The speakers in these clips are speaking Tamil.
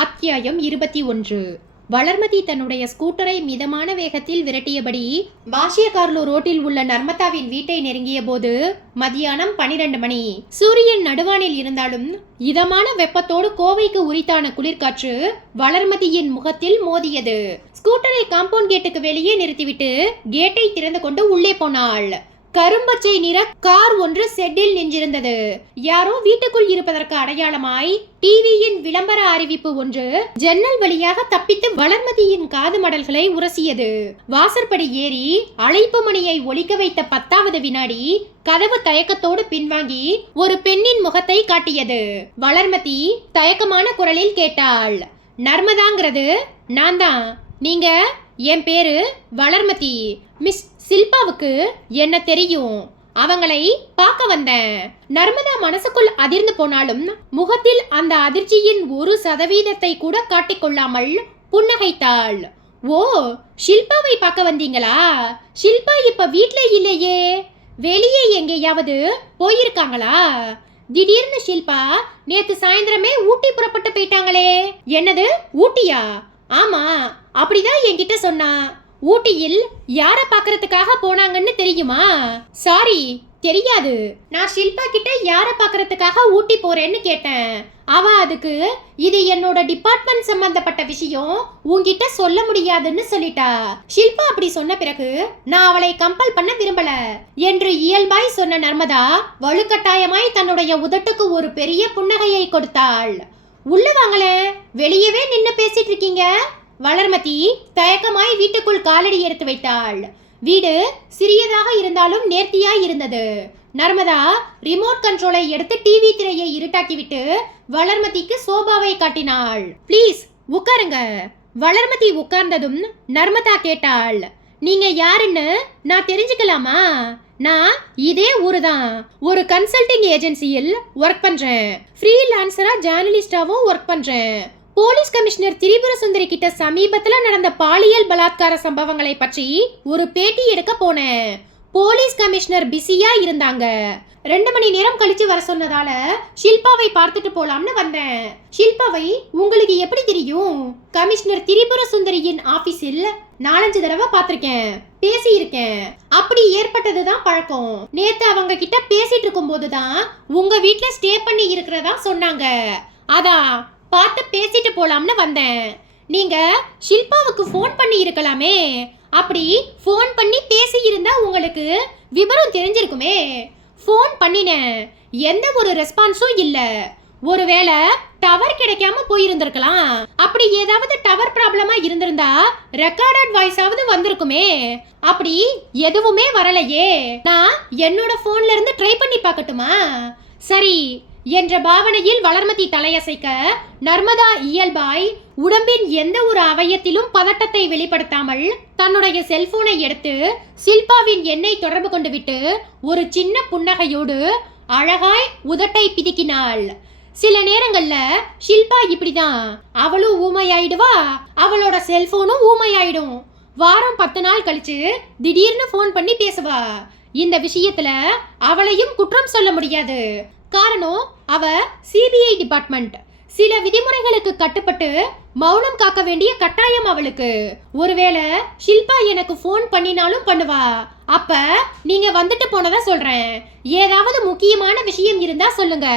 அத்தியாயம் 21. வளர்மதி தன்னுடைய ஸ்கூட்டரை மிதமான வேகத்தில் விரட்டியபடி பாஷியகார்லோ ரோட்டில் உள்ள நர்மதாவின் வீட்டை நெருங்கிய போது மதியானம் 12 மணி. சூரியன் நடுவானில் இருந்தாலும் இதமான வெப்பத்தோடு கோவைக்கு உரித்தான குளிர்காற்று வளர்மதியின் முகத்தில் மோதியது. ஸ்கூட்டரை காம்பவுண்ட் கேட்டுக்கு வெளியே நிறுத்திவிட்டு கேட்டை திறந்து கொண்டு உள்ளே போனாள். கரும்பச்சை நிற கார் ஒன்று செட்டில் நின்றிருந்தது. யாரோ வீட்டுக்குள் இருப்பதற்கு அடையாளமாய் டிவியின் விளம்பர அறிவிப்பு ஒன்று ஜன்னல் வழியாக தப்பித்து வளர்மதியின் காது மடல்களை உரசியது. வாசற்படி ஏறி அழைப்பு மணியை ஒலிக்க வைத்த 10வது வினாடி கதவு தயக்கத்தோடு பின்வாங்கி ஒரு பெண்ணின் முகத்தை காட்டியது. வளர்மதி தயக்கமான குரலில் கேட்டாள், நர்மதாங்கிறது நான் தான். நீங்க? என் பேரு வளர்மதி. மிஸ் சில்பாவுக்கு என்ன தெரியும், அவங்களை பார்க்க வந்தேன். நர்மதா மனசுக்குள் அதிர்ந்து போனாலும் முகத்தில் அந்த அதிர்ச்சியின் 1% கூட காட்டிக்கொள்ளாமல் புன்னகைத்தாள். ஓ, ஷில்பாவை பார்க்க வந்தீங்களா? ஷில்பா இப்ப வீட்ல இல்லையே, வெளியே எங்கேயாவது போயிருக்காங்களா? திடீர்னு ஷில்பா நேத்து சாயந்தரமே ஊட்டி புறப்பட்டு போயிட்டாங்களே. என்னது, ஊட்டியா? ஆமா, அப்படிதான் என்கிட்ட சொன்னா. ஊட்டியில் யார பாக்குறதுக்காக போனாங்கன்னு தெரியுமா? சாரி, தெரியாது. நான் ஷில்பா கிட்ட யார பாக்குறதுக்காக ஊட்டி போறேன்னு கேட்டேன். அவ அதுக்கு இது என்னோட டிபார்ட்மெண்ட் சம்பந்தப்பட்ட விஷயம், உன்கிட்ட சொல்ல முடியாதுன்னு சொல்லிட்டா. ஷில்பா அப்படி சொன்ன பிறகு நான் அவளை கம்பல் பண்ண விரும்பல என்று இயல்பாய் சொன்ன நர்மதா வலுக்கட்டாயமாய் தன்னுடைய உதட்டுக்கு ஒரு பெரிய புன்னகையை கொடுத்தாள். உள்ள வாங்களே, வெளியவே நின்னு பேசிட்டு இருக்கீங்க. வளர்மதி தயக்கமாய் வீட்டுக்குள் காலடி எடுத்து வைத்தாள். வீடு சிறியதாக இருந்தாலும் நேர்த்தியாய் இருந்தது. நர்மதா ரிமோட் கண்ட்ரோலை எடுத்து டிவி திரையை இருட்டாக்கிவிட்டு வளர்மதிக்கு சோபாவை காட்டினாள். ப்ளீஸ் உட்காருங்க. வளர்மதி உட்கார்ந்ததும் நர்மதா கேட்டாள், நீங்க யாருன்னு நான் தெரிஞ்சுக்கலாமா? நான் இதே ஊரு தான். ஒரு கன்சல்டிங் ஏஜென்சியில் ஒர்க் பண்றேன். ஃப்ரீலான்சரா ஜேர்னலிஸ்டாவும் ஒர்க் பண்றேன். போலீஸ் கமிஷனர் திரிபுர சுந்தரி கிட்ட சமீபத்துல நடந்த பாலியல் பலாத்கார சம்பவங்களை பற்றி ஒரு பேட்டி எடுக்க போனேன். போலீஸ் கமிஷனர் பிஸியா இருந்தாங்க. 2 மணி நேரம் கழிச்சு வர சொன்னதால ஷில்பாவை பார்த்துட்டு போலாம்னு வந்தேன். ஷில்பாவை உங்களுக்கு எப்படி தெரியும்? கமிஷனர் திரிபுர சுந்தரியின் ஆபீஸில் 4-5 தடவை பார்த்திருக்கேன், பேசி இருக்கேன். அப்படி ஏற்பட்டதுதான் பழக்கம். நேத்து அவங்க கிட்ட பேசிட்டு இருக்கும் போதுதான் உங்க வீட்டுல ஸ்டே பண்ணி இருக்கிறதா சொன்னாங்க. அதான் பார்த்து பேசிட்டு போலாம்னு வந்தேன். நீங்க ஷில்பாவுக்கு ஃபோன் பண்ணி இருக்கலாமே. அப்படி ஃபோன் பண்ணி பேசி இருந்தா உங்களுக்கு விவரம் தெரிஞ்சிருக்குமே. ஃபோன் பண்ணினேன், எந்த ஒரு ரெஸ்பான்ஸும் இல்ல. ஒருவேளை டவர் கிடைக்காம போயிருந்திருக்கலாம். அப்படி ஏதாவது டவர் ப்ராப்ளமா இருந்திருந்தா ரெக்கார்டட் வாய்ஸாவது வந்திருக்குமே. அப்படி எதுவுமே வரலையே. நான் என்னோட போன்ல இருந்து ட்ரை பண்ணி பார்க்கட்டுமா? சரி என்ற பாவனையில் வளர்மதி தலையசைக்க நர்மதா இயல்பாய் உடம்பின் எந்த ஒரு அவயத்திலும் பதட்டத்தை வெளிப்படுத்தாமல் தன்னுடைய செல்போனை எடுத்து ஷில்பாவின் எண்ணை தொடர்பு கொண்டு விட்டு ஒரு சின்ன புன்னகையோடு அழகாய் உதட்டை பிதுக்கினாள். சில நேரங்கள்ல ஷில்பா இப்படிதான். அவளும் ஊமையாயிடுவா, அவளோட செல்போனும் ஊமையாயிடும். வாரம் 10 நாள் கழிச்சு திடீர்னு போன் பண்ணி பேசுவா. இந்த விஷயத்துல அவளையும் குற்றம் சொல்ல முடியாது. காரணம், அவ சிபிஐ டிபார்ட்மெண்ட். சில விதிமுறைகளுக்கு கட்டுப்பட்டு மௌனம் காக்க வேண்டிய கட்டாயம் அவளுக்கு. ஒருவேளை ஷில்பா எனக்கு ஃபோன் பண்ணினாலும் பண்ணுவா. அப்ப நீங்க வந்துட்டு போனதா சொல்றேன். ஏதாவது முக்கியமான விஷயம் இருந்தா சொல்லுங்க,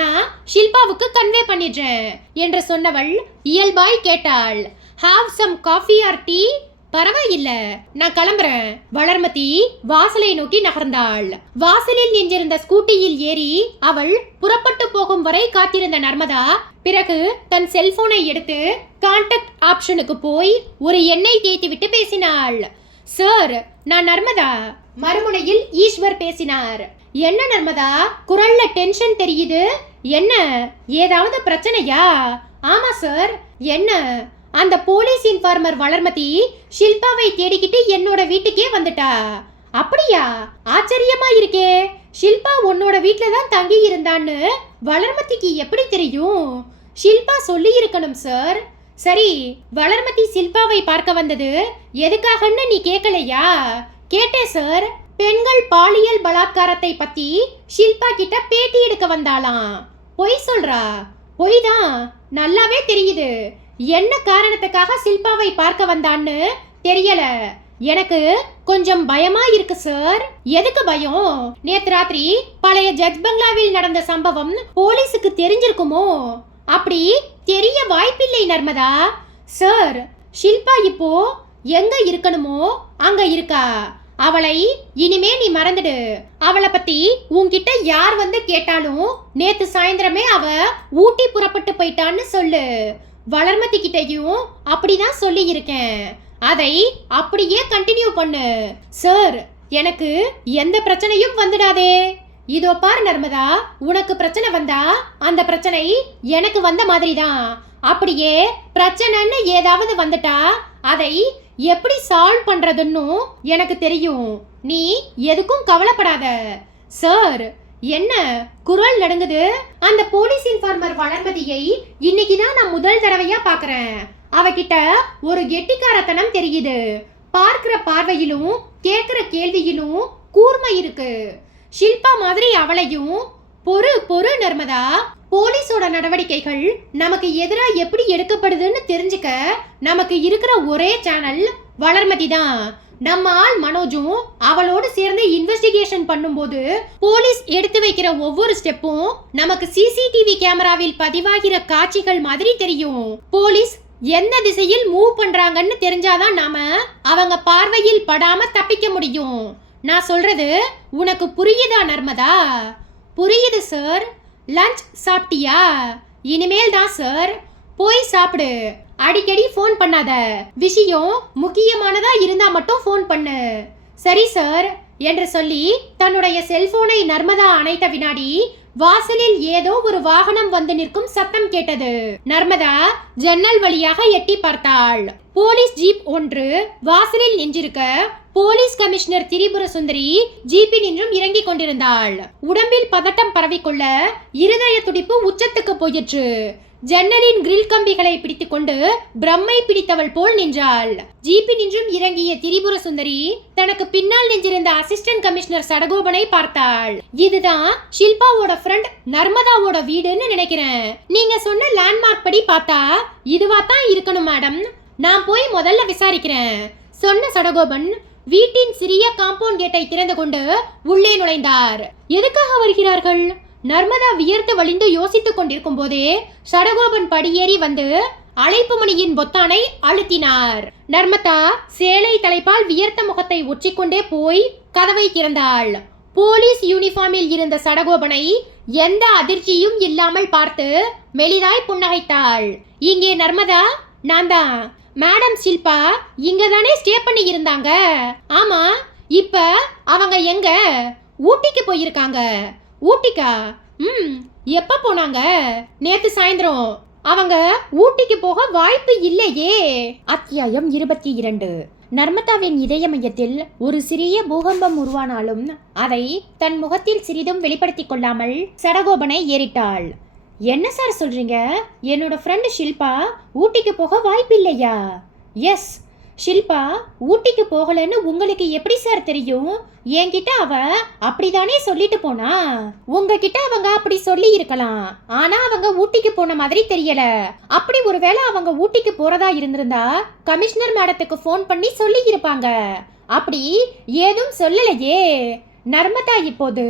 நான் ஷில்பாவுக்கு கன்வே பண்ணிடுறேன் என்று சொன்னவள் இயல்பாய் கேட்டாள். Have some coffee or tea? பரவாயில்ல, நான் கிளம்புறேன். வளர்மதி வாசலை நோக்கி நகர்ந்தாள். வாசலில் நின்றிருந்த ஸ்கூட்டியில் ஏறி அவள் புறப்பட்டு போகும் வரை காத்திருந்த நர்மதா பிறகு தன் செல்போனை எடுத்து கான்டாக்ட் ஆப்ஷனுக்கு போய் ஒரு எண்ணை தேய்த்து விட்டு பேசினாள். சார், நான் நர்மதா. மறுமுனையில் ஈஸ்வர் பேசினார். என்ன நர்மதா, குரல்ல டென்ஷன் தெரியுது. என்ன, ஏதாவது பிரச்சனையா? ஆமா சார். என்ன? அந்த போலீஸ் இன்ஃபார்மர் வளர்மதி ஷில்பாவை தேடிக்கிட்டு என்னோட வீட்டுக்கே வந்துட்டா. அப்படியா? ஆச்சரியமா இருக்கே. ஷில்பா உன்னோட வீட்டுல தான் தங்கி இருந்தான்னு வளர்மதிக்கு எப்படி தெரியும்? ஷில்பா சொல்லி இருக்கணும் சார். சரி, வளர்மதி ஷில்பாவை பார்க்க வந்தது எதுக்காகன்னு நீ கேட்கலையா? கேட்டேன் சார். பெண்கள் பாலியல் பலாத்காரத்தை பத்தி ஷில்பா கிட்ட பேட்டி எடுக்க வந்தாளாம். பொய் சொல்றா? பொய் தான், நல்லாவே தெரியுது. என்ன காரணத்துக்காக ஷில்பாவை பார்க்க வந்தான்னு தெரியல. எனக்கு கொஞ்சம் பயமா இருக்கு சார். எதுக்கு பயம்? நேத்து ராத்திரி பழைய ஜட்ஜ் பங்களாவில் நடந்த சம்பவம் போலீஸுக்கு தெரிஞ்சிருக்குமோ? அப்படி தெரிய வாய்ப்பில்லை நர்மதா. சார், ஷில்பா இப்போ எங்க இருக்கணுமோ அங்க இருக்கா. அவளை இனிமே நீ மறந்துடு. அவளை பத்தி உன்கிட்ட யார் வந்து கேட்டாலும் நேத்து சாயந்தரமே அவ ஊட்டி புறப்பட்டு போயிட்டான்னு சொல்லு. வளர்மதி கிட்டையும் அப்படிதான் சொல்லி இருக்கேன். அதை அப்படியே கண்டினியூ பண்ணு. சார், எனக்கு எந்த பிரச்சனையும் வந்துடாதே. இதோ பார் நர்மதா, உனக்கு பிரச்சனை வந்தா அந்த பிரச்சனை எனக்கு வந்த மாதிரி தான். அப்படியே பிரச்சனைன்னு ஏதாவது வந்துட்டா அதை எப்படி சால்வ் பண்றதுன்னு எனக்கு தெரியும். நீ எதுக்கும் கவலைப்படாத. சார், என்ன குரல் நடுங்குது? அந்த போலீஸ் இன்ஃபார்மர் வளர்மதியை இன்னைக்கு தான் நான் முதல் தடவையா பாக்குறேன். அவகிட்ட ஒரு கெட்டிக்காரத்தனம் தெரியுது. பார்க்கிற பார்வையிலும் கேட்கிற கேள்வியிலும் கூர்மை இருக்கு. ஷில்பா மாதிரி அவளையும் பொறு நர்மதா. போலீஸோட நடவடிக்கைகள் நமக்கு எதிரா எப்படி எடுக்கப்படுதுன்னு தெரிஞ்சுக்க நமக்கு இருக்கிற ஒரே சேனல் வளர்மதி தான். நம்ம ஆள் மனோஜும் அவளோடு சேர்ந்து இன்வெஸ்டிகேஷன் பண்ணும்போது போலீஸ் எடுத்து வைக்கிற ஒவ்வொரு ஸ்டெப்பும் நமக்கு சிசிடிவி கேமராவில் பதிவாகிற காட்சிகள் மாதிரி தெரியும். போலீஸ் எந்த திசையில் மூவ் பண்றாங்கன்னு தெரிஞ்சாதான் நாம அவங்க பார்வையில் படாம தப்பிக்க முடியும். நான் சொல்றது உனக்கு புரியுதா நர்மதா? புரியுது சார். லஞ்ச் சாப்பிட்டியா? இனிமேல் தான் சார். போய் சாப்பிடு. அடிக்கடி ஃபோன் பண்ணாத. விஷயம் முக்கியமானதா இருந்தா மட்டும் ஃபோன் பண்ணு. சரி சார் என்று சொல்லி தன்னுடைய செல்போனை நர்மதா அணைத்த வினாடி வாசலில் ஏதோ ஒரு வாகனம் வந்து நிற்கும் சத்தம் கேட்டது. நர்மதா ஜன்னல் வழியாக எட்டி பார்த்தாள். போலீஸ் ஜீப் ஒன்று வாசலில் நின்றிருக்க போலீஸ் கமிஷனர் திரிபுர சுந்தரி ஜீப்பில் நின்றும் இறங்கிக் கொண்டிருந்தாள். உடம்பில் பதட்டம் பரவிக்கொள்ள இருதய துடிப்பு உச்சத்துக்கு போயிற்று. ஜன்னலின் கிரில் கம்பிகளை பிடித்துக்கொண்டு பிரம்மை பிடித்தவள் போல் நின்றாள். ஜீப்பில் நின்றும் இறங்கிய திரிபுர சுந்தரி தனக்கு பின்னால் நின்றிருந்த அசிஸ்டன்ட் கமிஷனர் சடகோபனை பார்த்தாள். இதுதான் ஷில்பாவோட ஃப்ரெண்ட் நர்மதாவோட வீடுன்னு நினைக்கிறேன். நீங்க சொன்ன லேண்ட்மார்க் படி பார்த்தா இதுவா தான் இருக்கணும் மேடம். நான் போய் முதல்ல விசாரிக்கிறேன் சொன்ன சடகோபன் வீட்டின் சிறிய காம்பவுண்ட் கேட்டை திறந்து கொண்டு உள்ளே நுழைந்தார். எதுக்காக வருகிறார்கள்? நர்மதா வியர்த்து வழிந்து யோசித்துக் கொண்டிருக்கும் போதே சடகோபன் படியேறி வந்து அழைப்பு மணியின் பொத்தானை அழுத்தினார். நர்மதா சேலை தலைப்பால் வியர்த்த முகத்தை ஒற்றிக்கொண்டே போய் கதவை திறந்தாள். போலீஸ் யூனிஃபார்மில் இருந்த சடகோபனை எந்த அதிர்ச்சியும் இல்லாமல் பார்த்து மெலிதாய் புன்னகைத்தாள். இங்கே நர்மதா, நான் தான். மேடம் ஷில்பா இங்க தானே ஸ்டே பண்ணி இருந்தாங்க? ஆமா. இப்ப அவங்க எங்க? ஊட்டிக்கு போயிருக்காங்க. ஊட்டிக்கா? எப்ப போனாங்க? நேத்து சாயந்தரம். அவங்க ஊட்டிக்கு போக வாய்ப்பு இல்லையே. அத்தியாயம் 22. நர்மதாவின் இதய மையத்தில் ஒரு சிறிய பூகம்பம் உருவானாலும் அதை தன் முகத்தில் சிறிதும் வெளிப்படுத்திக் கொள்ளாமல் சடகோபனை ஏறிட்டாள். என்ன சார் சொல்றீங்க? என்னோட ஃப்ரெண்ட் ஷில்பா ஊட்டிக்கு போக வாய்ப்பு இல்லையா? எஸ், ஷில்பா ஊட்டிக்கு போகலன்னு உங்களுக்கு எப்படி சார் தெரியும்? என்கிட்ட அவ அப்படிதானே சொல்லிட்டு போனா. உங்ககிட்ட அவங்க அப்படி சொல்லி இருக்கலாம், ஆனா அவங்க ஊட்டிக்கு போன மாதிரி தெரியல. அப்படி ஒருவேளை அவங்க ஊட்டிக்கு போறதா இருந்திருந்தா கமிஷனர் மேடத்துக்கு ஃபோன் பண்ணி சொல்லி இருப்பாங்க. அப்படி ஏதும் சொல்லலையே. நர்மதா இப்போது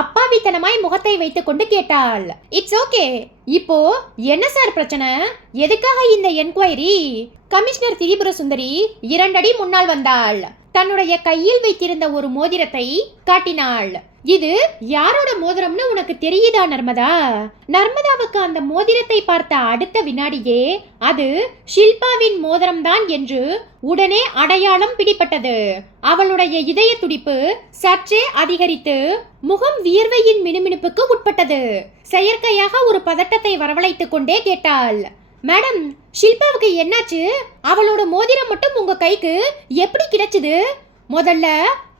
அப்பாவித்தனமாய் முகத்தை வைத்துக் கொண்டு கேட்டாள். It's okay. இப்போ என்ன சார் பிரச்சனை? எதுக்காக இந்த என்கொயரி? கமிஷனர் திரிபுர சுந்தரி 2 அடி முன்னால் வந்தாள். தன்னுடைய கையில் வைத்திருந்த ஒரு மோதிரத்தை காட்டினாள். இது யாரோட மோதிரம்னு உனக்கு தெரியுதா நர்மதா? நர்மதாவுக்கு அந்த மோதிரத்தை பார்த்த அடுத்த வினாடியே அது ஷில்பாவின் மோதிரம்தான் என்று உடனே அடையாளம் பிடிபட்டது. அவளுடைய இதய துடிப்பு சற்றே அதிகரித்து முகம் வியர்வையின் மினுமினுப்புக்கு உட்பட்டது. செயற்கையாக ஒரு பதட்டத்தை வரவழைத்துக் கொண்டே கேட்டாள். மேடம், ஷில்பாவுக்கு என்னாச்சு? அவளோட மோதிரம் மட்டும் உங்க கைக்கு எப்படி கிடைச்சது? முதல்ல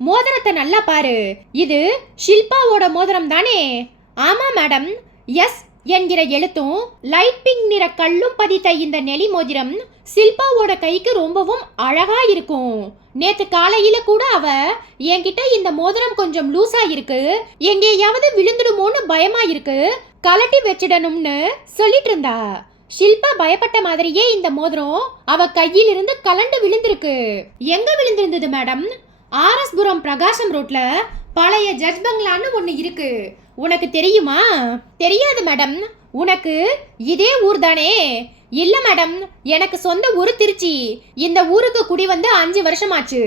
மோதிரத்தை நல்லா பாரு. இது ஷில்பாவோட மோதிரம் தானே? ஆமா மேடம். எஸ், என்கிற எழுத்தும் லைட் பிங்க் நிற கல்லும் பதித்த இந்த நெலி மோதிரம் ஷில்பாவோட கைக்கு ரொம்பவும் அழகா இருக்கும். நேத்து காலையில கூட அவ என்கிட்ட இந்த மோதிரம் கொஞ்சம் லூசா இருக்கு, எங்கேயாவது விழுந்துடுமோன்னு பயமா இருக்கு, கலட்டி வச்சிடணும்னு சொல்லிட்டு இருந்தா. ஷில்பா பயப்பட்ட மாதிரியே இந்த மோதிரம் அவ கையில் இருந்து கலண்டு விழுந்திருக்கு. எங்க விழுந்திருந்தது மேடம்? ஆர்எஸ் புரம் பிரகாசம் ரோட்ல பழைய ஜட்ஜ் பங்களான்னு ஒன்னு இருக்கு, உனக்கு தெரியுமா? தெரியாது மேடம். உனக்கு இதே ஊர் தானே? இல்ல மேடம், எனக்கு சொந்த ஊரு திருச்சி. இந்த ஊருக்கு குடி வந்து 5 வருஷமாச்சு.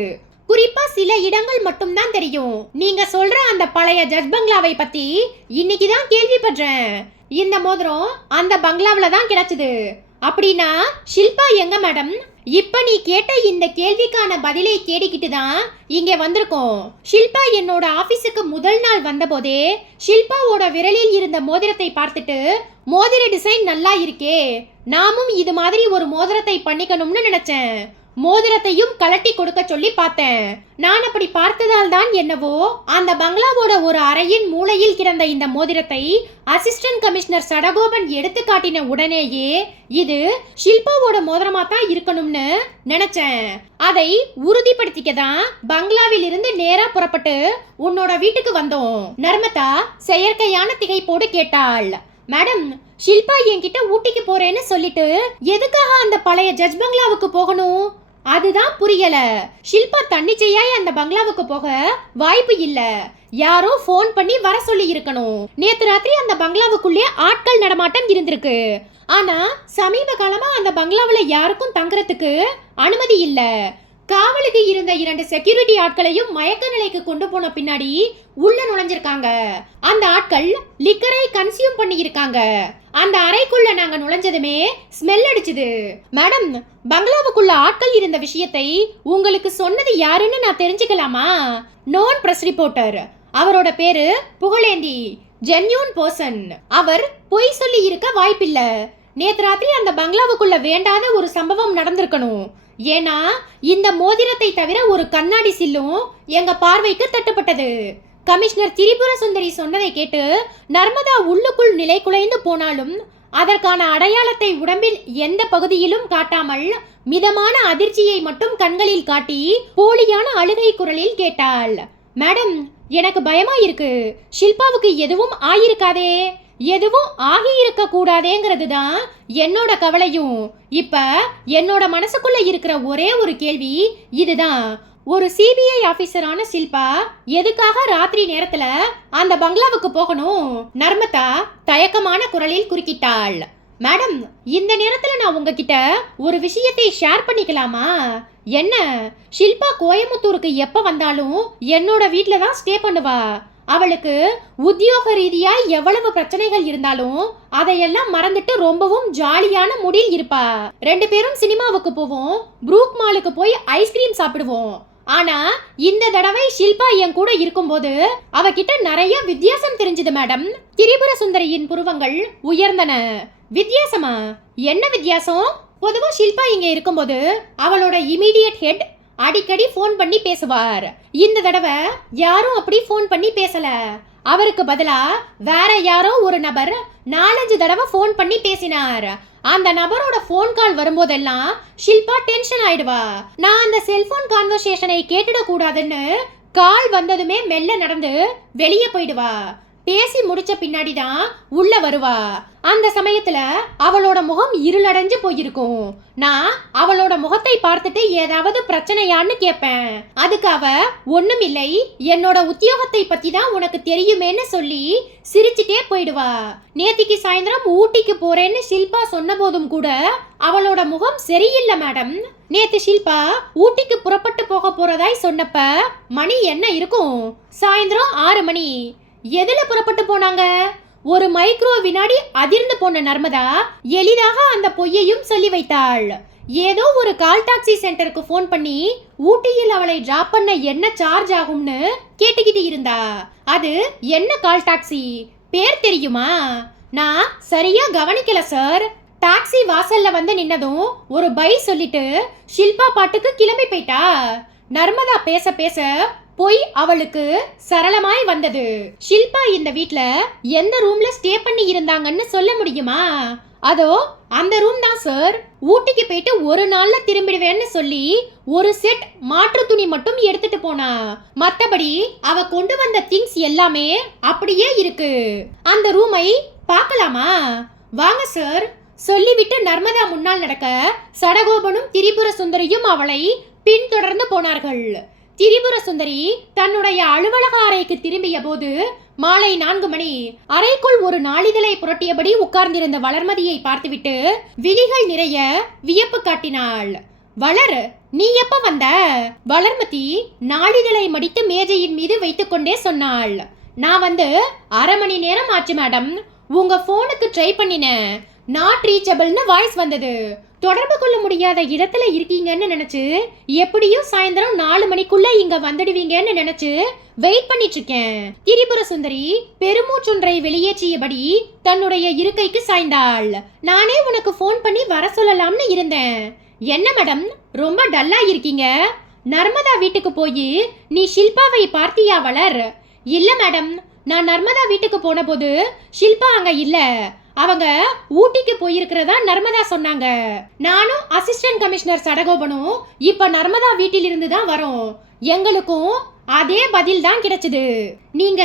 குறிப்பா சில இடங்கள் மட்டும்தான் தெரியும். நீங்க சொல்ற அந்த பழைய ஜட்ஜ் பங்களாவை பத்தி இன்னைக்கு தான் கேள்விப்படுறேன். இந்த மோதிரம் அந்த பங்களாவில தான் கிடைச்சது. அப்படின்னா ஷில்பா எங்க மேடம்? இப்ப நீ கேட்ட இந்த கேள்விக்கான பதிலை தேடிக்கிட்டு தான் இங்க வந்திருக்கோம். ஷில்பா என்னோட ஆபீஸுக்கு முதல் நாள் வந்த போதே ஷில்பாவோட விரலில் இருந்த மோதிரத்தை பார்த்துட்டு, மோதிர டிசைன் நல்லா இருக்கே, நாமும் இது மாதிரி ஒரு மோதிரத்தை பண்ணிக்கணும்னு நினைச்சேன். மோதிரத்தையும் கலட்டி கொடுக்க சொல்லி பார்த்தேன். நான் அப்படி பார்த்ததால் தான் என்னவோ அந்த பங்களாவோட ஒரு அறையின் மூலையில் கிடந்த இந்த மோதிரத்தை அசிஸ்டன்ட் கமிஷனர் சடகோபன் எடுத்து காட்டின உடனேயே இது ஷில்பாவோட மோதிரமா தான் இருக்கணும்னு நினைச்சேன். அதை உறுதிப்படுத்திக்க தான் பங்களாவில் இருந்து நேரா புறப்பட்டு உன்னோட வீட்டுக்கு வந்தோம். நர்மதா செயற்கையான திகைப்போடு கேட்டாள். மேடம், ஷில்பா என்கிட்ட ஊட்டிக்கு போறேன்னு சொல்லிட்டு எதுக்காக அந்த பழைய ஜட்ஜ் பங்களாவுக்கு போகணும்? அதுதான் புரியல. ஷில்பா தன்னிச்சையாய் அந்த பங்களாவுக்கு போக வாய்ப்பு இல்ல. யாரோ போன் பண்ணி வர சொல்லி இருக்கணும். நேத்து ராத்திரி அந்த பங்களாவுக்குள்ளே ஆட்கள் நடமாட்டம் இருந்திருக்கு. ஆனா சமீப காலமா அந்த பங்களாவுல யாருக்கும் தங்குறதுக்கு அனுமதி இல்ல. காவலுக்கு இருந்த 2 செக்யூரிட்டி ஆட்களையும் மயக்க நிலைக்கு கொண்டு போன பின்னாடி உள்ள நுழைஞ்சிருக்காங்க. அந்த ஆட்கள் லிக்கரை கன்சியூம் பண்ணி இருக்காங்க. அந்த அறைக்குள்ள நாங்க நுழைஞ்சதுமே ஸ்மெல் அடிச்சுது. மேடம், பங்களாவுக்குள்ள ஆட்கள் இருந்த விஷயத்தை உங்களுக்கு சொன்னது யாருன்னு நான் தெரிஞ்சுக்கலாமா? Known press reporter. அவரோட பேரு புகழேந்தி. Genuine person. அவர் பொய் சொல்லி இருக்க வாய்ப்பில்ல. நேத்து ராத்திரி அந்த பங்களாவுக்குள்ள வேண்டாத ஒரு சம்பவம் நடந்திருக்கணும். ஏன்னா இந்த மோதிரத்தை தவிர ஒரு கண்ணாடி சில்லும் எங்க பார்வைக்கு தட்டுப்பட்டது. கமிஷனர் திரிபுர சுந்தரி சொன்னதை கேட்டு நர்மதா உள்ளுக்குள் நிலை குலைந்து போனாலும் அதற்கான அடையாளத்தை உடம்பில் எந்த பகுதியிலும் காட்டாமல் மிதமான அதிர்ச்சியை மட்டும் கண்களில் காட்டி போலியான அழுகை குரலில் கேட்டாள். மேடம், எனக்கு பயமா இருக்கு. ஷில்பாவுக்கு எதுவும் ஆயிருக்காதே, எதுவும் ஆகி இருக்க கூடாதேங்கிறது தான் என்னோட கவலையும். இப்ப என்னோட மனசுக்குள்ள இருக்கிற ஒரே ஒரு கேள்வி இதுதான். ஒரு சிபிஐ ஆபீசரான ஷில்பா எதுக்காக ராத்திரி நேரத்துல அந்த பங்களாவுக்கு போகணும்? நர்மதா தயக்கமான குரலில் குறுக்கிட்டாள். மேடம், இந்த நேரத்துல நான் உங்ககிட்ட ஒரு விஷயத்தை ஷேர் பண்ணிக்கலாமா? என்ன? ஷில்பா கோயம்புத்தூருக்கு எப்ப வந்தாலும் என்னோட வீட்ல தான் ஸ்டே பண்ணுவா. அவளுக்கு உத்தியோக ரீதியா எவ்வளவு பிரச்சனைகள் இருந்தாலும் அதையெல்லாம் மறந்துட்டு ரொம்பவும் ஜாலியான மூடில் இருப்பா. 2 பேரும் சினிமாவுக்கு போவோம், ப்ரூக் மாலுக்கு போய் ஐஸ்கிரீம் சாப்பிடுவோம். ஆனா இந்த தடவை ஷில்பா என் கூட இருக்கும்போது அவகிட்ட நிறைய வித்தியாசம் தெரிஞ்சது மேடம். திரிபுர சுந்தரியின் புருவங்கள் உயர்ந்தன. வித்தியாசமா? என்ன வித்தியாசம்? பொதுவா ஷில்பா இங்க இருக்கும்போது அவளோட இமீடியட் ஹெட் அடிக்கடி போன் பண்ணி பேசுவார். இந்த தடவை யாரும் அப்படி போன் பண்ணி பேசல. அவருக்கு பதிலா வேற யாரோ ஒரு நபர் 4-5 தடவை போன் பண்ணி பேசினார். அந்த நபரோட போன் கால் வரும்போதெல்லாம் ஷில்பா டென்ஷன் ஆயிடுவா. நான் அந்த செல்போன் கான்வர்சேஷனை கேட்டுட கூடாதுன்னு கால் வந்ததுமே மெல்ல நடந்து வெளியே போயிடுவா. பேசி முடிச்ச பின்னாடி தான் உள்ள வருவா. அந்த சமயத்துல அவளோட முகம் இருளடைஞ்சு போயிருக்கும். நான் அவளோட முகத்தை பார்த்துட்டு ஏதாவது பிரச்சனையான்னு கேட்பேன். அதுக்கு அவ ஒண்ணுமில்லை, என்னோட உத்தியோகத்தை பத்தி தான் உனக்கு தெரியுமேன்னு சொல்லி சிரிச்சுட்டே போயிடுவா. நேத்திக்கு சாயந்தரம் ஊட்டிக்கு போறேன்னு ஷில்பா சொன்ன போதும் கூட அவளோட முகம் சரியில்லை மேடம். நேத்து ஷில்பா ஊட்டிக்கு புறப்பட்டு போக போறதாய் சொன்னப்ப மணி என்ன இருக்கும்? சாயந்தரம் 6 மணி. எதுல புறப்பட்டு போனாங்க? ஒரு மைக்ரோ வினாடி அதிர்ந்து போன நர்மதா எளிதாக அந்த பொய்யையும் சொல்லி வைத்தாள். ஏதோ ஒரு கால் டாக்ஸி சென்டருக்கு போன் பண்ணி ஊட்டியில் அவளை டிராப் பண்ண என்ன சார்ஜ் ஆகும்னு கேட்டுக்கிட்டு இருந்தா. அது என்ன கால் டாக்ஸி பேர் தெரியுமா? நான் சரியா கவனிக்கல சார். டாக்ஸி வாசல்ல வந்து நின்னதும் ஒரு பை சொல்லிட்டு ஷில்பா பாட்டுக்கு கிளம்பி போயிட்டா. நர்மதா பேச பேச பொய் அவளுக்கு சரளமாய் வந்தது. ஷில்பா இந்த வீட்ல எந்த ரூம்ல ஸ்டே பண்ணி இருந்தாங்கன்னு சொல்ல முடியுமா? அதோ அந்த ரூம் தான் சார். ஊட்டிக்கு போயிட்டு ஒரு நாள்ல திரும்பிடுவேன்னு சொல்லி ஒரு செட் மாற்று துணி மட்டும் எடுத்துட்டு போனா. மத்தபடி அவ கொண்டு வந்த திங்ஸ் எல்லாமே அப்படியே இருக்கு. அந்த ரூமை பார்க்கலாமா? வாங்க சார் சொல்லிவிட்டு நர்மதா முன்னால் நடக்க சடகோபனும் திரிபுர சுந்தரியும் அவளை பின்தொடர்ந்து போனார்கள். திரிபுர சுந்தரி தன்னுடைய அலுவலக அறைக்கு திரும்பிய போது மாலை 4 மணி. அறைக்குள் ஒரு நாளிதழை புரட்டியபடி உட்கார்ந்திருந்த வளர்மதியை பார்த்துவிட்டு விழிகள் நிறைய வியப்பு காட்டினாள். வளர், நீ எப்ப வந்த? வளர்மதி நாளிதழை மடித்து மேஜையின் மீது வைத்துக்கொண்டே சொன்னாள். நான் வந்து 1/2 மணி நேரம் ஆச்சு மேடம். உங்க போனுக்கு ட்ரை பண்ணினேன், நாட் ரீச்சபிள்னு வாய்ஸ் வந்தது. தொடர்பு கொள்ள முடியாத இடத்துல இருக்கீங்கன்னு நினைச்சு எப்படியும் சாயந்தரம் 4 மணிக்குள்ள இங்க வந்துடுவீங்கன்னு நினைச்சு வெயிட் பண்ணிட்டு இருக்கேன். திரிபுர சுந்தரி பெருமூச்சொன்றை வெளியேற்றியபடி தன்னுடைய இருக்கைக்கு சாய்ந்தாள். நானே உனக்கு போன் பண்ணி வர சொல்லலாம்னு இருந்தேன். என்ன மேடம் ரொம்ப டல்லா இருக்கீங்க? நர்மதா வீட்டுக்கு போய் நீ ஷில்பாவை பார்த்தியா வளர்? இல்ல மேடம், நான் நர்மதா வீட்டுக்கு போன போது ஷில்பா அங்க இல்ல. அவங்க ஊட்டிக்கு போயிருக்கிறதா நர்மதா சொன்னாங்க. நானும் அசிஸ்டன்ட் கமிஷனர் சடகோபனும் இப்ப நர்மதா வீட்டிலிருந்து தான் வரோம். எங்களுக்கும் அதே பதில் தான் கிடைச்சது. நீங்க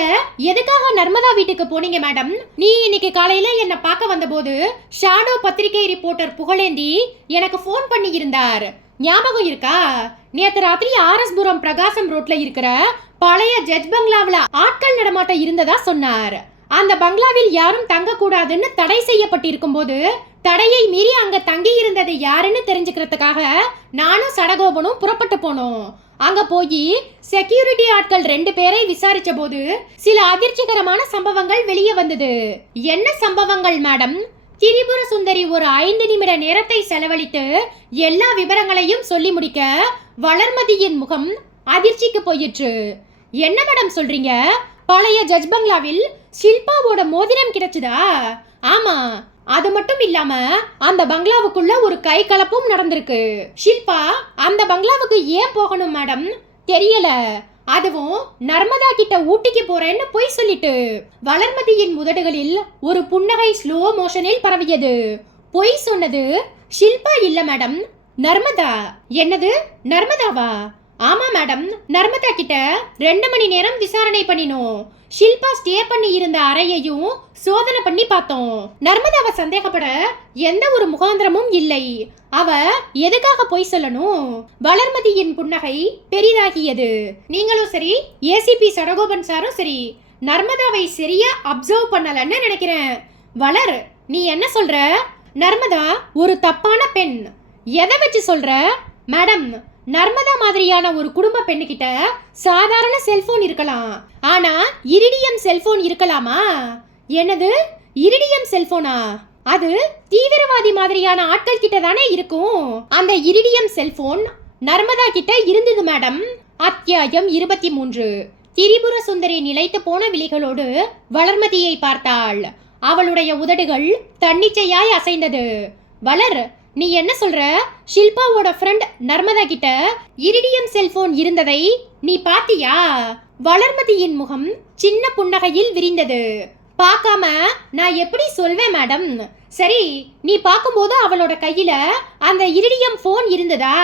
எதுக்காக நர்மதா வீட்டுக்கு போனீங்க மேடம்? நீ இன்னைக்கு காலையில என்ன பார்க்க வந்தபோது ஷாடோ பத்திரிகை ரிப்போர்ட்டர் புகழேந்தி எனக்கு போன் பண்ணி இருந்தார். ஞாபகம் இருக்கா? நேத்து ராத்திரி ஆர்எஸ்புரம் பிரகாசம் ரோட்ல இருக்கிற பழைய ஜட்ஜ் பங்களாவில் ஆட்கள் நடமாட்டம் இருந்ததா சொன்னார். அந்த பங்களாவில் யாரும் தங்க கூடாதுன்னு தடை செய்யப்பட்டிருக்கும் போது தடையை மீறி அங்க தங்கி இருந்தது யாருன்னு தெரிஞ்சுக்கிறதுக்காக நானும் சடகோபனும் புறப்பட்டு போனோம். அங்க போய் செக்யூரிட்டி ஆட்கள் 2 பேரை விசாரிச்ச போது சில அதிர்ச்சிகரமான சம்பவங்கள் வெளியே வந்தது. என்ன சம்பவங்கள் மேடம்? திரிபுர சுந்தரி ஒரு 5 நிமிட நேரத்தை செலவழித்து எல்லா விவரங்களையும் சொல்லி முடிக்க வளர்மதியின் முகம் அதிர்ச்சிக்கு போயிற்று. என்ன மேடம் சொல்றீங்க? பழைய ஜட்ஜ் பங்களாவில் ஷில்பாவோட மோதிரம் கிடைச்சதா? ஆமா, அது மட்டும் இல்லாம அந்த பங்களாவுக்குள்ள ஒரு கை கலப்பும் நடந்திருக்கு. ஷில்பா அந்த பங்களாவுக்கு ஏன் போகணும் மேடம்? தெரியல. அதுவும் நர்மதா கிட்ட ஊட்டிக்கு போறேன்னு போய் சொல்லிட்டு. வளர்மதியின் முதடுகளில் ஒரு புன்னகை ஸ்லோ மோஷனில் பரவியது. பொய் சொன்னது ஷில்பா இல்ல மேடம், நர்மதா. என்னது, நர்மதாவா? ஆமா மேடம், நர்மதா கிட்ட 2 மணி நேரம் விசாரணை பண்ணினோம். ஷில்பா ஸ்டே பண்ணி இருந்த அறையையும் சோதனை பண்ணி பார்த்தோம். நர்மதாவை சந்தேகப்பட எந்த ஒரு முகாந்திரமும் இல்லை. அவ எதுக்காக போய் சொல்லணும்? வளர்மதியின் புன்னகை பெரிதாகியது. நீங்களும் சரி, ஏசிபி சடகோபன் சாரும் சரி, நர்மதாவை சரியா அப்சர்வ் பண்ணலன்னு நினைக்கிறேன். வளர், நீ என்ன சொல்ற? நர்மதா ஒரு தப்பான பெண். எதை வச்சு சொல்ற மேடம்? நர்மதா மாதிரியான ஒரு குடும்ப பெண்ணுகிட்ட சாதாரண செல்போன் இருக்கலாம், ஆனா இரிடியம் செல்போன் இருக்கலாமா? என்னது, இரிடியம் செல்போனா? அது தீவிரவாதி மாதிரியான ஆட்கள் கிட்ட தானே இருக்கும். அந்த இரிடியம் செல்போன் நர்மதா கிட்ட இருந்தது மேடம். அத்தியாயம் 23. திரிபுர சுந்தரி நிலைத்து போன விழிகளோடு வளர்மதியை பார்த்தாள். அவளுடைய உதடுகள் தன்னிச்சையாய் அசைந்தது. வளர், நீ என்ன சொல்ற? ஷில்பாவோட ஃப்ரெண்ட் நர்மதா கிட்ட இரிடியம் செல்போன் இருந்ததை நீ பாத்தியா? வளர்மதியின் முகம் சின்ன புன்னகையில் விரிந்தது. பார்க்காம நான் எப்படி சொல்வேன் மேடம்? சரி, நீ பார்க்கும்போது அவளோட கையில அந்த இரிடியம் போன் இருந்ததா?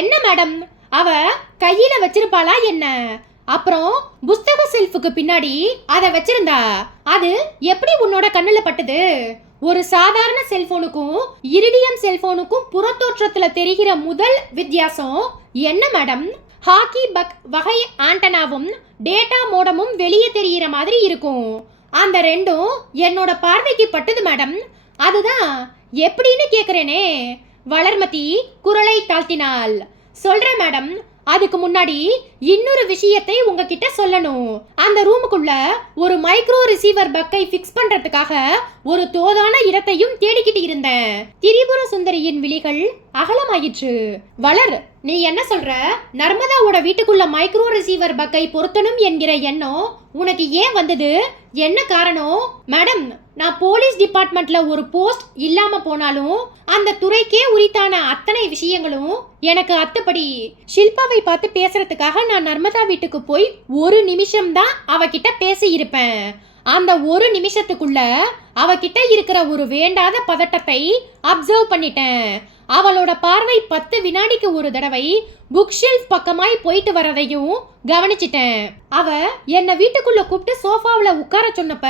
என்ன மேடம், அவ கையில வச்சிருப்பாளா என்ன? அப்புறம் புஸ்தக செல்ஃபுக்கு பின்னாடி அதை வச்சிருந்தா. அது எப்படி உன்னோட கண்ணுல பட்டது? ஒரு சாதாரண செல்போனுக்கும் இரிடியம் செல்போனுக்கும் புறத்தோற்றத்துல தெரிகிற முதல் வித்தியாசம் என்ன மேடம்? ஹாக்கி பக் வகை ஆண்டனாவும் டேட்டா மோடமும் வெளியே தெரிகிற மாதிரி இருக்கும். அந்த ரெண்டும் என்னோட பார்வைக்கு பட்டது மேடம். அதுதான் எப்படின்னு கேக்குறேனே. வளர்மதி குரலை தாழ்த்தினாள். சொல்றேன் மேடம், அதுக்கு முன்னாடி இன்னொரு விஷயத்தை உங்ககிட்ட சொல்லணும். அந்த ரூமுக்குள்ள ஒரு மைக்ரோ ரிசீவர் பக்கை ஃபிக்ஸ் பண்றதுக்காக ஒரு தோதான இடத்தையும் தேடிக்கிட்டு இருந்தேன். திரிபுர சுந்தரியின் விழிகள் அகலமாயிற்று. வளர், நீ என்ன சொல்ற? நர்மதாவோட வீட்டுக்குள்ள மைக்ரோ ரிசீவர் பக்கை பொருத்தணும் என்கிற எண்ணம் உனக்கு ஏன் வந்தது? என்ன காரணம்? மேடம், நான் போலீஸ் டிபார்ட்மெண்ட்ல ஒரு போஸ்ட் இல்லாம போனாலும் அந்த துறைக்கே உரித்தான அத்தனை விஷயங்களும் எனக்கு அத்துப்படி. ஷில்பாவை பார்த்து பேசுறதுக்காக நான் நர்மதா வீட்டுக்கு போய் ஒரு நிமிஷம் தான் அவகிட்ட பேசி இருப்பேன். அந்த ஒரு நிமிஷத்துக்குள்ள அவகிட்ட இருக்கிற ஒரு வேண்டாத பதட்டத்தை அப்சர்வ் பண்ணிட்டேன். அவளோட பார்வை 10 வினாடிக்கு ஒரு தடவை புக் ஷெல்ஃப் பக்கமாய் போயிட்டு வரதையும் கவனிச்சிட்டேன். அவ என்ன வீட்டுக்குள்ள கூப்பிட்டு சோஃபாவுல உட்கார சொன்னப்ப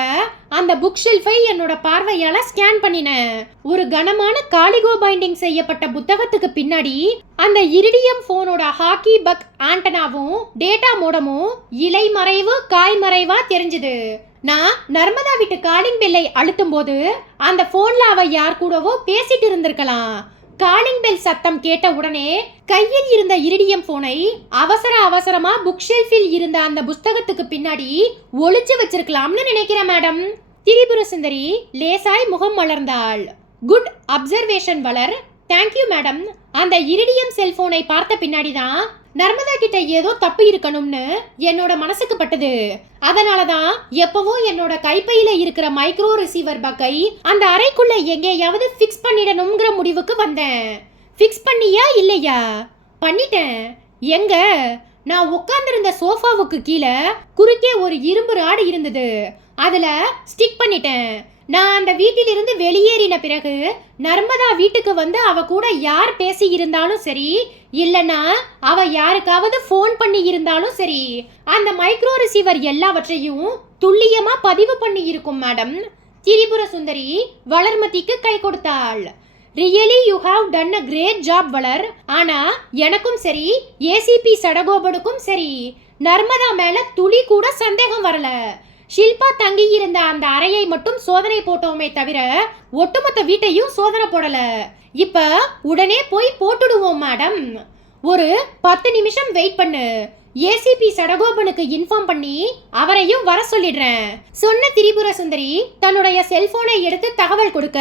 அந்த புக் ஷெல்ஃபை என்னோட பார்வையால ஸ்கேன் பண்ணினேன். ஒரு கனமான காலிகோ பைண்டிங் செய்யப்பட்ட புத்தகத்துக்கு பின்னாடி அந்த இரிடியம் போனோட ஹாக்கி பக் ஆண்டனாவும் டேட்டா மோடமும் இலை மறைவு காய் மறைவா தெரிஞ்சுது. நான் நர்மதா வீட்டு காலிங் பெல்லை அழுத்தும் போது அந்த போன்ல அவ யார் கூடவோ பேசிட்டு இருந்திருக்கலாம். காலிங் பெல் சத்தம் கேட்ட உடனே கையில் இருந்த இரிடியம் போனை அவசரமா புக் ஷெல்ஃபில் இருந்த அந்த புஸ்தகத்துக்கு பின்னாடி ஒளிச்சு வச்சிருக்கலாம்னு நினைக்கிறேன் மேடம். திரிபுர சுந்தரி லேசாய் முகம் மலர்ந்தாள். குட் அப்சர்வேஷன் வளர். Thank you madam. அந்த இரிடியம் செல்போனை பார்த்த பின்னாடிதான் நர்மதா கிட்ட ஏதோ தப்பு இருக்கணும்னு என்னோட மனசுக்கு பட்டது. அதனாலதான் எப்பவும் என்னோட கைப்பையில இருக்கிற மைக்ரோ ரிசீவர் பக்கை அந்த அறைக்குள்ள எங்கேயாவது ஃபிக்ஸ் பண்ணிடணும்ங்கிற முடிவுக்கு வந்தேன். ஃபிக்ஸ் பண்ணியா இல்லையா? பண்ணிட்டேன். எங்க? நான் உட்கார்ந்திருந்த சோஃபாவுக்கு கீழே குறுக்கே ஒரு இரும்பு ராடு இருந்தது. அதுல ஸ்டிக் பண்ணிட்டேன். நான் அந்த வீட்டிலிருந்து வெளியேறின பிறகு நர்மதா வீட்டுக்கு வந்து அவ கூட யார் பேசி இருந்தாலும் சரி, இல்லனா அவ யாருக்காவது ஃபோன் பண்ணி இருந்தாலும் சரி, அந்த மைக்ரோ ரிசீவர் எல்லாவற்றையும் துல்லியமா பதிவு பண்ணி இருக்கும் மேடம். திரிபுர சுந்தரி வளர்மதிக்கு கை கொடுத்தாள். Really you have done a great job Valar. ஆனா எனக்கும் சரி ஏசிபி சடகோபனுக்கும் சரி நர்மதா மேல துளி கூட சந்தேகம் வரல. ஷில்பா தங்கி இருந்த அந்த அறையை மட்டும் சோதனை போட்டோமே தவிர ஒட்டுமொத்த வீட்டையும் சோதனை போடல. இப்ப உடனே போய் போட்டுடுவோம் மேடம். ஒரு 10 நிமிஷம் வெயிட் பண்ணு. ஏசிபி சடகோபனுக்கு இன்ஃபார்ம் பண்ணி அவரையும் வர சொல்லிடுறேன் சொன்ன திரிபுர சுந்தரி தன்னுடைய செல்போனை எடுத்து தகவல் கொடுக்க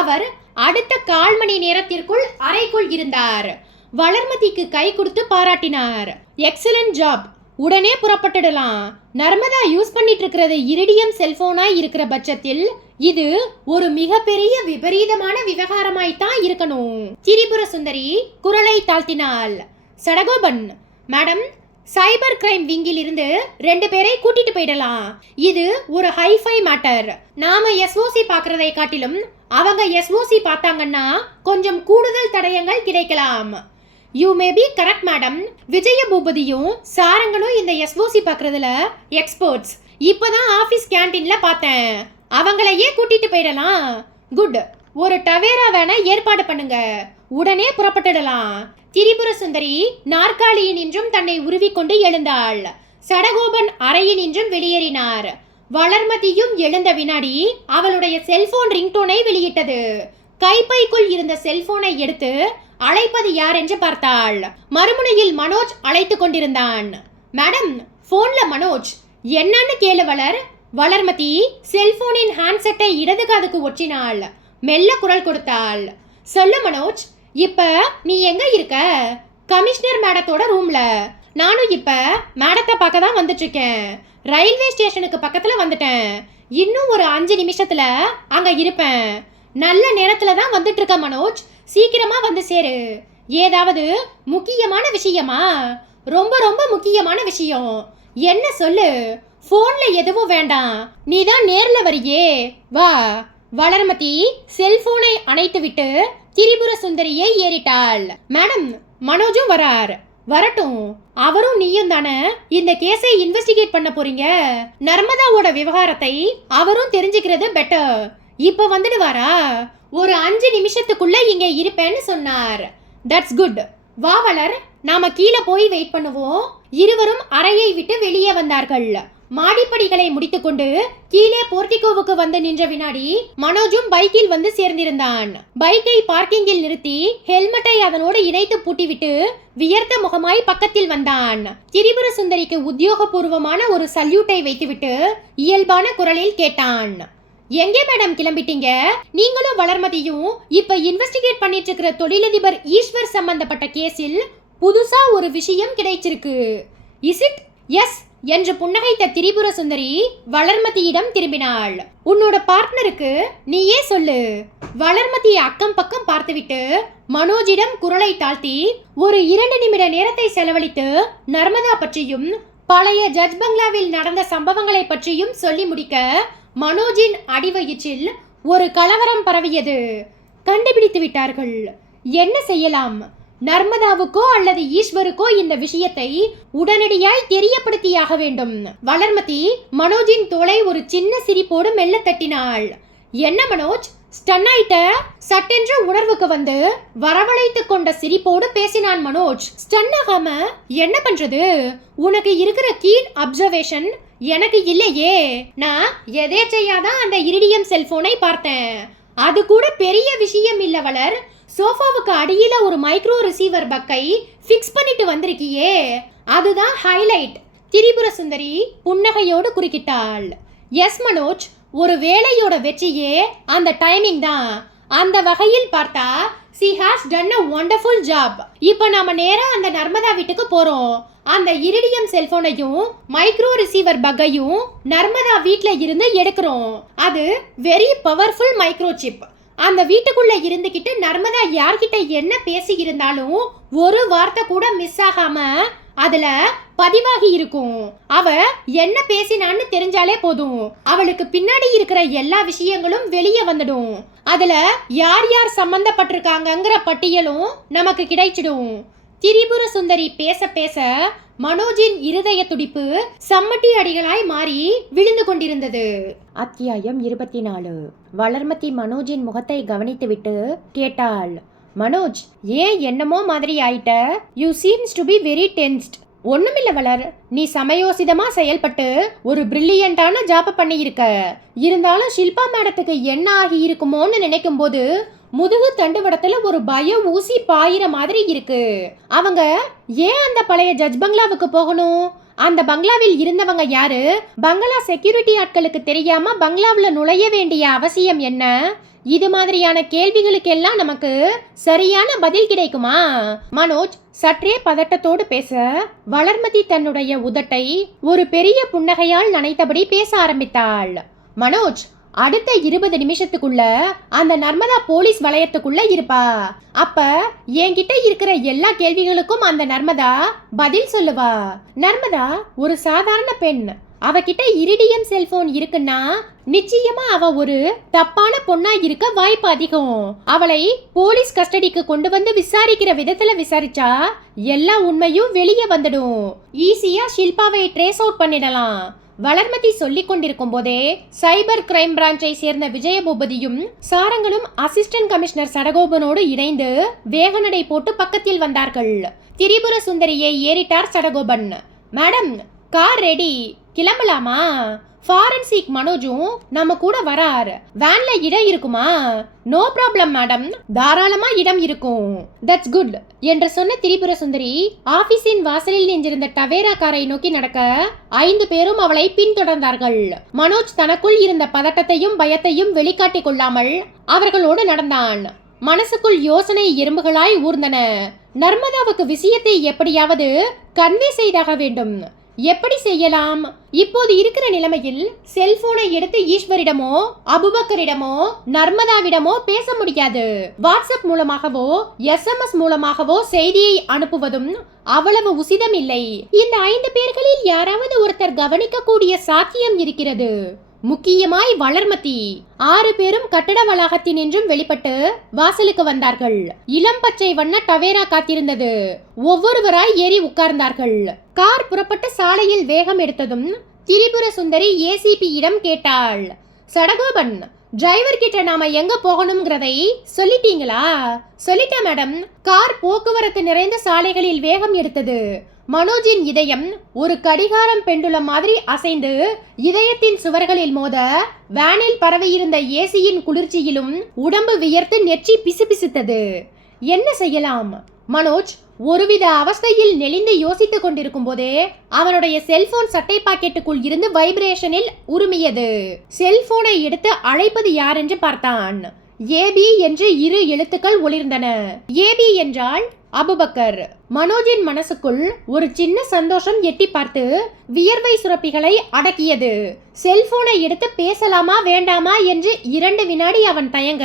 அவர் அடுத்த 1/4 மணி நேரத்திற்குள் அறைக்குள் இருந்தார். வளர்மதிக்கு கை கொடுத்து பாராட்டினார். Excellent job. உடனே புறப்பட்டுடலாம். நர்மதா யூஸ் பண்ணிட்டு இருக்கிறது இரிடியம் செல்போனா இருக்கிற பட்சத்தில் இது ஒரு மிகப்பெரிய விபரீதமான விவகாரமாய்த்தான் இருக்கணும். திரிபுர சுந்தரி குரலை தாழ்த்தினாள். சடகோபன் மேடம், சைபர் கிரைம் விங்கில் இருந்து 2 பேரை கூட்டிட்டு போயிடலாம். இது ஒரு ஹைஃபை மேட்டர். நாம எஸ்ஓசி பார்க்கறதை காட்டிலும் அவங்க எஸ்ஓசி பார்த்தாங்கன்னா கொஞ்சம் கூடுதல் தடயங்கள் கிடைக்கலாம். You may be correct madam. Vijay பூபதியும் சாரங்கனும் இந்த எஸ்ஓசி பார்க்கறதுல எக்ஸ்பர்ட்ஸ். இப்பதான் ஆபீஸ் கேண்டீன்ல பார்த்தேன். அவங்களையே கூட்டிட்டு போயிடலாம். குட். ஒரு டவேரா வேணா ஏற்பாடு பண்ணுங்க. உடனே புறப்பட்டுடலாம். திரிபுர சுந்தரி நாற்காலியினின்றும் தன்னை உருவிக்கொண்டு எழுந்தாள். சடகோபன் அறையினின்றும் வெளியேறினார். வளர்மதியும் எழுந்த வினாடி அவளுடைய செல்போன் ரிங்டோனை வெளியிட்டது. கைப்பைக்குள் இருந்த செல்போனை எடுத்து அழைப்பது யார் என்று பார்த்தாள். மறுமுனையில் மனோஜ் அழைத்து கொண்டிருந்தான். மேடம், போன்ல மனோஜ். என்னன்னு கேளு வளர். வளர்மதி செல்போனின் ஹேண்ட்செட்டை இடது காதுக்கு ஒற்றினாள். மெல்ல குரல் கொடுத்தாள். சொல்லு மனோஜ், இப்ப நீ எங்க இருக்க? கமிஷனர் மேடத்தோட ரூம்ல. நானும் இப்ப மேடத்தை பார்க்க தான் வந்துட்டு இருக்கேன். ரயில்வே ஸ்டேஷனுக்கு பக்கத்துல வந்துட்டேன். இன்னும் ஒரு 5 நிமிஷத்துல அங்க இருப்பேன். நல்ல நேரத்துல தான் வந்துட்டு இருக்க மனோஜ். சீக்கிரமா வந்து சேரு. ஏதாவது முக்கியமான விஷயமா? ரொம்ப ரொம்ப முக்கியமான விஷயம். என்ன சொல்லு. போன்ல எதுவும் வேண்டாம். நீ தான் நேர்ல வரியே, வா. வளர்மதி செல்போனை அணைத்து விட்டு திரிபுர சுந்தரியை ஏறிட்டாள். மேடம், மனோஜும் வரார். வரட்டும். அவரும் நீயும் தானே இந்த கேஸை இன்வெஸ்டிகேட் பண்ண போறீங்க. நர்மதாவோட விவகாரத்தை அவரும் தெரிஞ்சுக்கிறது பெட்டர். இப்ப வந்துடுவாரா? ஒரு 5 நிமிஷத்துக்குள்ள இங்க இருப்பேன்னு சொன்னார். That's good. வா வளர், நாம கீழே போய் வெயிட் பண்ணுவோம். இருவரும் அறையை விட்டு வெளியே வந்தார்கள். மாடிப்படிகளை முடித்துக்கொண்டு கீழே போர்டிகோவுக்கு வந்து நின்ற வினாடி மனோஜும் பைக்கில் வந்து சேர்ந்திருந்தான். பைக்கை பார்க்கிங்கில் நிறுத்தி ஹெல்மெட்டை அதனோடு இணைத்து பூட்டிவிட்டு வியர்த்த முகமாய் பக்கத்தில் வந்தான். திரிபுர சுந்தரிக்கு உத்தியோகபூர்வமான ஒரு சல்யூட்டை வைத்துவிட்டு இயல்பான குரலில் கேட்டான். எங்கே மேடம் கிளம்பிட்டீங்க? நீங்களும் வளர்மதியும் இப்ப இன்வெஸ்டிகேட் பண்ணிட்டு இருக்கிற தொழிலதிபர் ஈஸ்வர் சம்பந்தப்பட்ட கேஸில் புதுசா ஒரு விஷயம் கிடைச்சிருக்கு. Is it? எஸ், என்று புன்னகைத்த திரிபுர சுந்தரி வளர்மதியிடம் திரும்பினாள். உன்னோட பார்ட்னருக்கு நீயே சொல்லு. வளர்மதியை அக்கம் பக்கம் பார்த்துவிட்டு மனோஜிடம் குரலை தாழ்த்தி ஒரு 2 நிமிட நேரத்தை செலவழித்து நர்மதா பற்றியும் பழைய ஜட்ஜ் பங்களாவில் நடந்த சம்பவங்களை பற்றியும் சொல்லி முடிக்க மனோஜின் அடிவயிற்றில் ஒரு கலவரம் பரவியது. கண்டுபிடித்து விட்டார்கள். என்ன செய்யலாம்? நர்மதாவுக்கோ அல்லது ஈஸ்வருக்கோ இந்த விஷயத்தை உடனடியாய் தெரியப்படுத்தியாக வேண்டும். வளர்மதி மனோஜின் தோளை ஒரு சின்ன சிரிப்போடு மெல்ல தட்டினாள். என்ன மனோஜ், ஸ்டன் ஆயிட்ட? சட்டென்று உணர்வுக்கு வந்து வரவழைத்து கொண்ட சிரிப்போடு பேசினான் மனோஜ். ஸ்டன் ஆகாம என்ன பண்றது? உனக்கு இருக்கிற கீன் அப்சர்வேஷன் எனக்கு இல்லையே. நான் எதேச்சையாதான் அந்த இரிடியம் செல்போனை பார்த்தேன். அது கூட பெரிய விஷயம் இல்ல வளர். சோஃபாவுக்கு அடியில ஒரு மைக்ரோ ரிசீவர் பக்கை ஃபிக்ஸ் பண்ணிட்டு வந்திருக்கியே, அதுதான் ஹைலைட். திரிபுர சுந்தரி புன்னகையோடு குறுக்கிட்டாள். எஸ் மனோஜ், ஒரு வேலையோட வெற்றியே அந்த டைமிங் தான். அந்த வகையில் பார்த்தா she has done a wonderful job. இப்போ நாம நேரா அந்த நர்மதா வீட்டுக்கு போறோம். அந்த இரிடியம் செல்போனையும் மைக்ரோ ரிசீவர் பக்கையும் நர்மதா வீட்ல இருந்து எடுக்கிறோம். அது வெரி பவர்ஃபுல் மைக்ரோ சிப். அந்த வீட்டுக்குள்ள இருந்துகிட்டு நர்மதா யார்கிட்ட என்ன பேசி இருந்தாலும் ஒரு வார்த்தை கூட மிஸ் ஆகாம அதுல பதிவாகி இருக்கும். அவ என்ன பேசினான்னு தெரிஞ்சாலே போதும், அவளுக்கு பின்னாடி இருக்கிற எல்லா விஷயங்களும் வெளியே வந்துடும். அதுல யார் யார் சம்பந்தப்பட்டிருக்காங்கங்கிற பட்டியலும் நமக்கு கிடைச்சிடும். திரிபுர சுந்தரி பேச பேச மனோஜின் இருதய துடிப்பு சம்மட்டி அடிகளாய் மாறி விழுந்து கொண்டிருந்தது. அத்தியாயம் 24. வளர்மதி மனோஜின் முகத்தை கவனித்துவிட்டு கேட்டாள். மனோஜ், ஏன் என்னமோ மாதிரி ஆயிட்ட? You seems to be very tensed. ஒண்ணுமில்ல வளர், நீ சமயோசிதமா செயல்பட்டு ஒரு பிரில்லியண்டான ஜாப் பண்ணியிருக்க. இருந்தாலும் ஷில்பா மேடத்துக்கு என்ன ஆகி இருக்குமோன்னு நினைக்கும் போது முதுகு தண்டுவடத்துல ஒரு பய ஊசி பாயிற மாதிரி இருக்கு. அவங்க ஏன் அந்த பழைய ஜட்ஜ் பங்களாவுக்கு போகணும்? அந்த பங்களாவில் இருந்தவங்க யாரு? பங்களா செக்யூரிட்டி ஆட்களுக்கு தெரியாம பங்களாவுல நுழைய வேண்டிய அவசியம் என்ன? இது மாதிரியான கேள்விகளுக்கெல்லாம் நமக்கு சரியான பதில் கிடைக்குமா? மனோஜ் சற்றே பதட்டத்தோடு பேச வளர்மதி தன்னுடைய உதட்டை ஒரு பெரிய புன்னகையால் நனைத்தபடி பேச ஆரம்பித்தாள். மனோஜ், அடுத்த 20 நிமிஷத்துக்குள்ள அந்த நர்மதா போலீஸ் வளையத்துக்குள்ள இருப்பா. அப்ப என்கிட்ட இருக்கிற எல்லா கேள்விகளுக்கும் அந்த நர்மதா பதில் சொல்லுவா. நர்மதா ஒரு சாதாரண பெண். அவகிட்ட இரிடியம் செல்போன் இருக்குன்னா நிச்சயமா அவ ஒரு தப்பான பொண்ணா இருக்க வாய்ப்பு அதிகம். அவளை போலீஸ் கஸ்டடிக்கு கொண்டு வந்து விசாரிக்கிற விதத்துல விசாரிச்சா எல்லா உண்மையும் வெளியே வந்துடும். ஈஸியா ஷில்பாவை ட்ரேஸ் அவுட் பண்ணிடலாம். வளர்மதி சொல்லிக் கொண்டிருக்கும் போதே சைபர் கிரைம் பிரான்ச்சை சேர்ந்த விஜயபூபதியும் சாரங்களும் அசிஸ்டன்ட் கமிஷனர் சடகோபனோடு இணைந்து வேகநடை போட்டு பக்கத்தில் வந்தார்கள். திரிபுர சுந்தரியை ஏறிட்டார் சடகோபன். மேடம், கார் ரெடி, கிளம்பலாமா? ஃபாரன்சிக் மனோஜும் நம்ம கூட வரார். வேன்ல இடம் இருக்குமா? நோ ப்ராப்ளம் மேடம், தாராளமா இடம் இருக்கும். தட்ஸ் குட் என்று சொன்ன திரிபுர சுந்தரி ஆபீஸின் வாசலில் நின்றிருந்த டவேரா காரை நோக்கி நடக்க 5 பேரும் அவளை பின்தொடர்ந்தார்கள். மனோஜ் தனக்குள் இருந்த பதட்டத்தையும் பயத்தையும் வெளிக்காட்டிக் கொள்ளாமல் அவர்களோடு நடந்தான். மனசுக்குள் யோசனை எறும்புகளாய் ஊர்ந்தன. நர்மதாவுக்கு விஷயத்தை எப்படியாவது கன்வே செய்தாக வேண்டும். எப்படி செய்யலாம்? இப்போது இருக்கிற நிலைமையில் செல்போனை எடுத்து ஈஸ்வரிடமோ அபுபக்கரிடமோ நர்மதாவிடமோ பேச முடியாது. வாட்ஸ்அப் மூலமாகவோ SMS மூலமாகவோ செய்தியை அனுப்புவதும் அவ்வளவு உசிதம் இல்லை. இந்த 5 பேர்களில் யாராவது ஒருத்தர் கவனிக்க கூடிய சாத்தியம் இருக்கிறது. முக்கியமாய் வளர்மதி. 6 பேரும் கட்டட வளாகத்தினின்றும் வெளிப்பட்டு வாசலுக்கு வந்தார்கள். இளம் பச்சை வண்ண டவேரா காத்திருந்தது. ஒவ்வொருவராய் ஏறி உட்கார்ந்தார்கள். கார் புறப்பட்ட சாலையில் வேகம் எடுத்ததும் திரிபுர சுந்தரி ஏசிபி இடம் கேட்டாள். சடகோபன், டிரைவர் கிட்ட நாம எங்க போகணும்ங்கிறதை சொல்லிட்டீங்களா? சொல்லிட்டேன் மேடம். கார் போக்குவரத்து நிறைந்த சாலைகளில் வேகம் எடுத்தது. மனோஜின் இதயம் ஒரு கடிகாரம் பெண்டுலம் மாதிரி அசைந்து இதயத்தின் சுவர்களில் மோத வேனில் பரவியிருந்த ஏசியின் குளிர்ச்சியிலும் உடம்பு வியர்த்து நெற்றி பிசுபிசுத்தது. என்ன செய்யலாம்? மனோஜ் ஒருவித அவஸ்தையில் நெளிந்து யோசித்துக் கொண்டிருக்கும் போதே அவனுடைய செல்போன் சட்டை பாக்கெட்டுக்குள் இருந்து வைப்ரேஷனில் உருமியது. செல்போனை எடுத்து அழைப்பது யார் என்று பார்த்தான். ஏபி என்று 2 எழுத்துக்கள் ஒளிர்ந்தன. ஏபி என்றால் அபுபக்கர். மனோஜின் மனசுக்குள் ஒரு சின்ன சந்தோஷம் எட்டி பார்த்து வியர்வை சுரப்பிகளை அடக்கியது. செல்போனை எடுத்து பேசலாமா வேண்டாமா என்று 2 வினாடி அவன் தயங்க,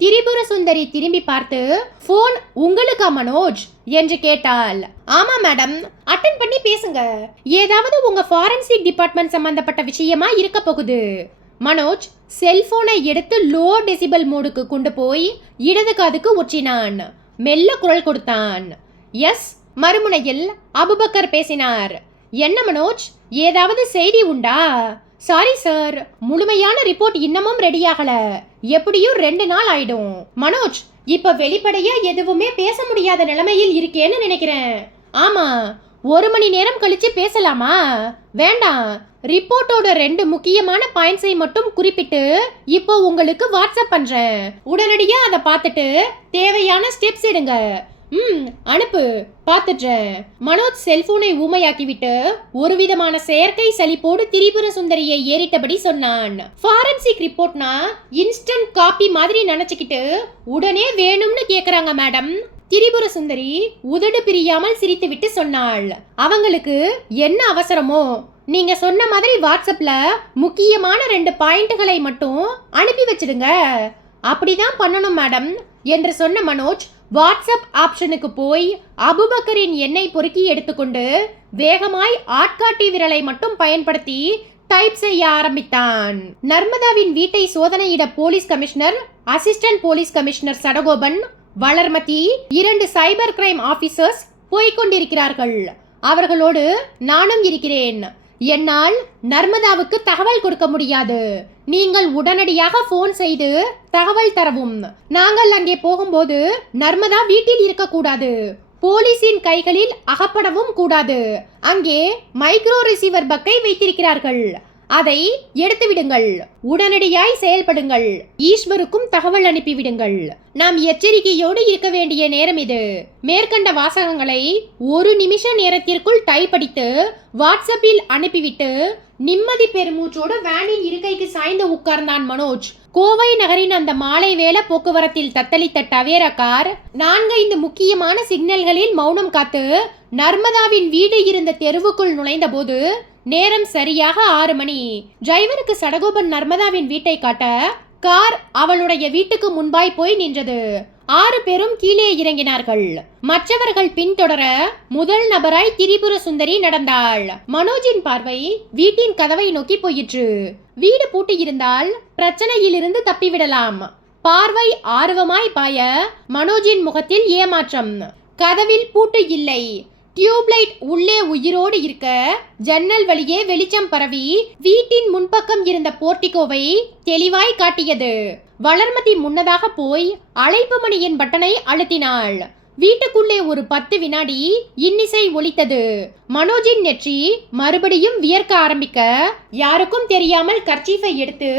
திரிபுர சுந்தரி திரும்பி பார்த்து, போன் உங்களுக்கா மனோஜ் என்று கேட்டாள். ஆமா மேடம், அட்டெண்ட் பண்ணி பேசுங்க. ஏதாவது உங்க ஃபாரன்சிக் டிபார்ட்மெண்ட் சம்பந்தப்பட்ட விஷயமா இருக்க போகுது. மனோஜ் செல்போனை எடுத்து லோ டெசிபல் மோடுக்கு கொண்டு போய் இடது காதுக்கு ஒற்றினான். மெல்ல குரல் கொடுத்தான். எஸ். மறுமுனையில் அபுபக்கர் பேசினார். என்ன மனோஜ், ஏதாவது செய்தி உண்டா? சாரி சார், முழுமையான ரிப்போர்ட் இன்னமும் ரெடியாகல. எப்படியும் 2 நாள் ஆயிடும். மனோஜ், இப்ப வெளிப்படையா எதுவுமே பேச முடியாத நிலைமையில் இருக்கேன்னு நினைக்கிறேன். ஆமா, 1 மணி நேரம் கழிச்சு பேசலாமா? வேண்டாம், ரிப்போர்ட்டோட 2 முக்கியமான பாயிண்ட்ஸை மட்டும் குறிப்பிட்டு இப்போ உங்களுக்கு வாட்ஸ்அப் பண்றேன். உடனடியா அதை பார்த்துட்டு தேவையான ஸ்டெப்ஸ் எடுங்க. அனுப்பு, பார்த்துட்டேன். மனோஜ் செல்போனை ஊமையாக்கிவிட்டு ஒரு விதமான செயற்கை சலிப்போடு திரிபுர சுந்தரியை ஏறிட்டபடி சொன்னான். ஃபாரன்சிக் ரிப்போர்ட்னா இன்ஸ்டன்ட் காப்பி மாதிரி நினைச்சுக்கிட்டு உடனே வேணும்னு கேக்குறாங்க மேடம். திரிபுர சுந்தரி உதடு பிரியாமல் சிரித்துவிட்டு சொன்னாள். அவங்களுக்கு என்ன அவசரமோ, நீங்க சொன்ன மாதிரி வாட்ஸ்அப்ல முக்கியமான 2 பாயிண்ட்களை மட்டும் அனுப்பி வச்சிடுங்க. அப்படிதான் பண்ணணும் மேடம் என்று சொன்ன மனோஜ் வாட்ஸ்அப் ஆப்ஷனுக்கு போய் அபுபக்கரின் எண்ணை பொறுக்கி எடுத்துக்கொண்டு வேகமாய் ஆட்காட்டி விரலை மட்டும் பயன்படுத்தி டைப் செய்ய ஆரம்பித்தான். நர்மதாவின் வீட்டை சோதனையிட police commissioner, assistant police commissioner Sadagopan, Valarmathi, 2 cyber crime officers போய்கொண்டிருக்கிறார்கள். அவர்களோடு நானும் இருக்கிறேன். என்னால் நர்மதாவுக்கு தகவல் கொடுக்க முடியாது. நீங்கள் உடனடியாக போன் செய்து தகவல் தரவும். நாங்கள் அங்கே போகும்போது நர்மதா வீட்டில் இருக்கக்கூடாது. போலீசின் கைகளில் அகப்படவும் கூடாது. அங்கே மைக்ரோ ரிசீவர் பக்கை வைத்திருக்கிறார்கள். அதை எடுத்து விடுங்கள். உடனடியாய் செயல்படுங்கள். ஈஸ்வருக்கும் தகவல் அனுப்பிவிடுங்கள். நாம் எச்சரிக்கையோடு இருக்க வேண்டிய நேரம் இது. மேற்கண்ட வாசகங்களை 1 நிமிஷ நேரத்திற்குள் டைப் அடித்து வாட்ஸ்அப்பில் அனுப்பிவிட்டு நிம்மதி பெருமூச்சோடு வேனின் இருக்கைக்கு சாய்ந்து உட்கார்ந்தான் மனோஜ். கோவை நகரின் அந்த மாலை வேள போக்குவரத்தில் தத்தளித்த டவேரா கார் 4-5 முக்கியமான சிக்னல்களில் மௌனம் காத்து நர்மதாவின் வீடு இருந்த தெருவுக்குள் நுழைந்த போது நேரம் சரியாக 6 மணி. டிரைவருக்கு சடகோபன் நர்மதாவின் வீட்டை காட்ட கார் அவளுடைய வீட்டுக்கு முன்பாய் போய் நின்றது. 6 பேரும் கீழே இறங்கினார்கள். மற்றவர்கள் பின்தொடர முதல் நபராய் திரிபுர சுந்தரி நடந்தாள். மனோஜின் பார்வை வீட்டின் கதவை நோக்கி போயிற்று. வீடு பூட்டி இருந்தால் பிரச்சனையிலிருந்து தப்பிவிடலாம். பார்வை ஆர்வமாய் பாய மனோஜின் முகத்தில் ஏமாற்றம். கதவில் பூட்டு இல்லை. டியூப்லைட் உள்ளே உயிரோடு இருக்க ஜன்னல் வழியே வெளிச்சம் பரவி வீட்டின் முன்பக்கம் இருந்த போர்டிகோவை தெளிவாய் காட்டியது. வளர்மதி முன்னதாக போய் அழைப்பு மணியின் பட்டனை அழுத்தினாள். வீட்டுக்குள்ளே ஒரு 10 வினாடி இன்னிசை ஒலித்தது. மனோஜின் நெற்றி மறுபடியும் வியர்க்க ஆரம்பிக்க யாருக்கும் தெரியாமல் கர்ச்சீஃபை எடுத்து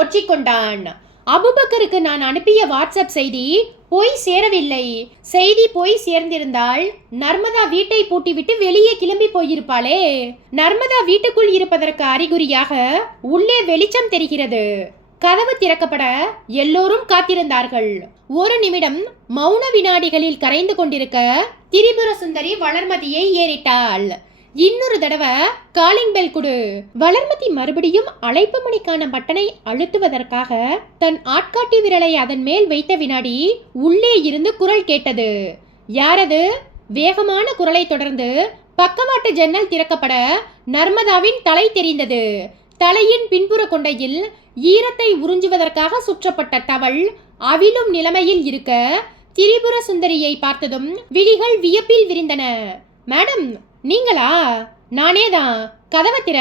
ஒற்றிக்கொண்டான். அபுபக்கருக்கு நான் அனுப்பிய வாட்ஸ்அப் செய்தி போய் சேரவில்லை. செய்தி போய் சேர்ந்திருந்தால் நர்மதா வீட்டை பூட்டிவிட்டு வெளியே கிளம்பி போயிருப்பாளே. நர்மதா வீட்டுக்குள் இருப்பதற்கு அறிகுறியாக உள்ளே வெளிச்சம் தெரிகிறது. கதவு திறக்கப்பட எல்லோரும் காத்திருந்தார்கள். 1 நிமிடம் மௌன வினாடிகளில் கரைந்து கொண்டிருக்க திரிபுர சுந்தரி வளர்மதியை ஏறிட்டாள். இன்னொரு தடவை காலிங் பெல் கொடு. வளர்மதி மறுபடியும் அழைப்பு மணிக்கான பட்டனை அழுத்துவதற்காக தன் ஆட்காட்டி விரலை அதன் மேல் வைத்த வினாடி உள்ளே இருந்து குரல் கேட்டது. யாரது? வேகமான குரலை தொடர்ந்து பக்கவாட்டு ஜன்னல் திறக்கப்பட நர்மதாவின் தலை தெரிந்தது. தலையின் பின்புற கொண்டையில் ஈரத்தை உறிஞ்சுவதற்காக சுற்றப்பட்ட டவல் அவிழும் நிலைமையில் இருக்க திரிபுர சுந்தரியை பார்த்ததும் விழிகள் வியப்பில் விரிந்தன. மேடம், நீங்களா? நானேதான். கதவை திற.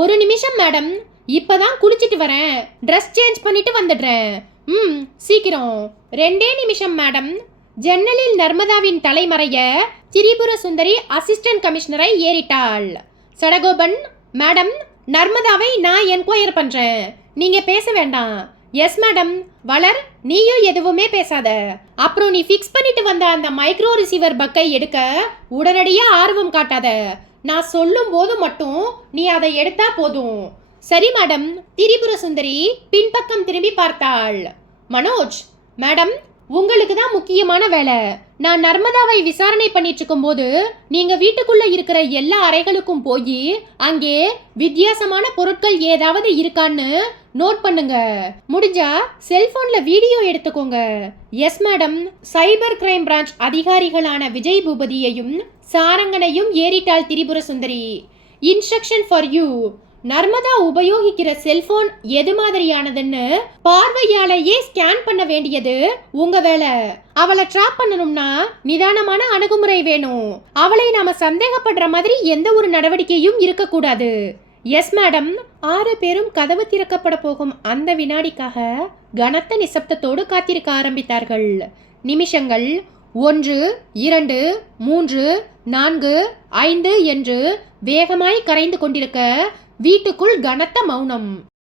1 நிமிஷம் மேடம், இப்பதான் குளிச்சிட்டு வரேன். ட்ரெஸ் சேஞ்ச் பண்ணிட்டு வந்துடுறேன். சீக்கிரம். 2 நிமிஷம் மேடம். ஜன்னலில் நர்மதாவின் தலைமறைய திரிபுர சுந்தரி அசிஸ்டன்ட் கமிஷனரை ஏறிட்டாள். சடகோபன், மேடம், நர்மதாவை நான் என்கொயர் பண்றேன். நீங்க பேச வேண்டாம். Yes madam. வளர், நீயும் எதுவுமே பேசாத. அப்புறம் நீ ஃபிக்ஸ் பண்ணிட்டு வந்த அந்த மைக்ரோ ரிசீவர் பக்கை எடுக்க உடனடியா ஆர்வம் காட்டாத. நான் சொல்லும் போது மட்டும் நீ அதை எடுத்தா போதும். சரி மேடம். திரிபுர சுந்தரி பின்பக்கம் திரும்பி பார்த்தாள். மனோஜ், மேடம், உங்களுக்கு தான் முக்கியமான வேலை. நான் நர்மதாவை விசாரணை பண்ணிட்டு இருக்கும்போது நீங்க வீட்டுக்குள்ள இருக்கிற எல்லா அறைகளுக்கும் போய் அங்கே வித்தியாசமான பொருட்கள் ஏதாவது இருக்கான்னு நோட் பண்ணுங்க. முடிஞ்சா செல்போன்ல வீடியோ எடுத்துக்கோங்க. Yes madam. Cyber crime branch அதிகாரிகளான விஜய் பூபதியையும் சாரங்கனையும் ஏறிட்டாள் Tripura Sundari. Instruction for you. Narmada உபயோகிக்கிற செல்போன் எது மாதிரியானதுன்னு பார்வையாலேயே ஸ்கேன் பண்ண வேண்டியது உங்க வேலை. அவளை ட்ராப் பண்ணணும்னா நிதானமான அணுகுமுறை வேணும். அவளை நாம சந்தேகப்படுற மாதிரி எந்த ஒரு நடவடிக்கையும் இருக்கக்கூடாது. Yes madam. 6 பேரும் கதவு திறக்கப்பட போகும் அந்த வினாடிக்காக கனத்த நிசப்தத்தோடு காத்திருக்க ஆரம்பித்தார்கள். நிமிஷங்கள் 1, 2, 3, 4, 5 என்று வேகமாய் கரைந்து கொண்டிருக்க வீட்டுக்குள் கனத்த மௌனம்.